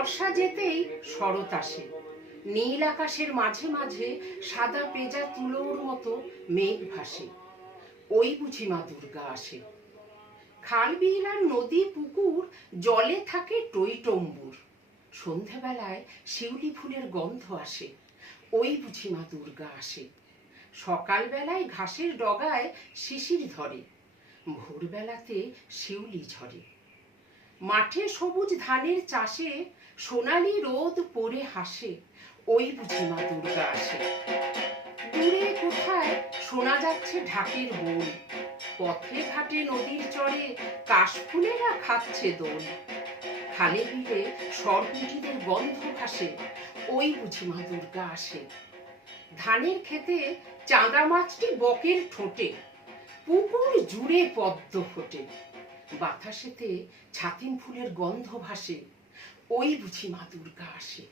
বর্ষা যেতেই শরৎ আসে, নীল আকাশের মাঝে মাঝে সাদা পেজা তুলোর মতো মেঘ ভাসে। ওই বুঝি মা দুর্গা আসে। খাল বিল আর নদী পুকুর জলে থাকে টইটম্বুর। সন্ধেবেলায় শিউলি ফুলের গন্ধ আসে, ওই বুঝি মা দুর্গা আসে। সকালবেলায় ঘাসের ডগায় শিশির ধরে, ভোরবেলাতে শিউলি ঝরে। মাঠে সবুজ ধানের চাষে সোনালি রোদ পড়ে হাসে, ওই বুঝি মা দুর্গা আসে। দূরে কোথায় শোনা যাচ্ছে ঢাকের বোল, পথে ঘাটে নদীর চরে কাশফুলেরা খাচ্ছে দোল। খালে বিলে সরপুঁটিদের গন্ধ ভাসে, ওই বুঝি মা দুর্গা আসে। ধানের খেতে চাঁদা মাছটি বকের ঠোঁটে, পুকুর জুড়ে পদ্ম ফোটে। বাতাসেতে ছাতিম ফুলের গন্ধ ভাসে, ওই বুঝি মা দুর্গা আসে।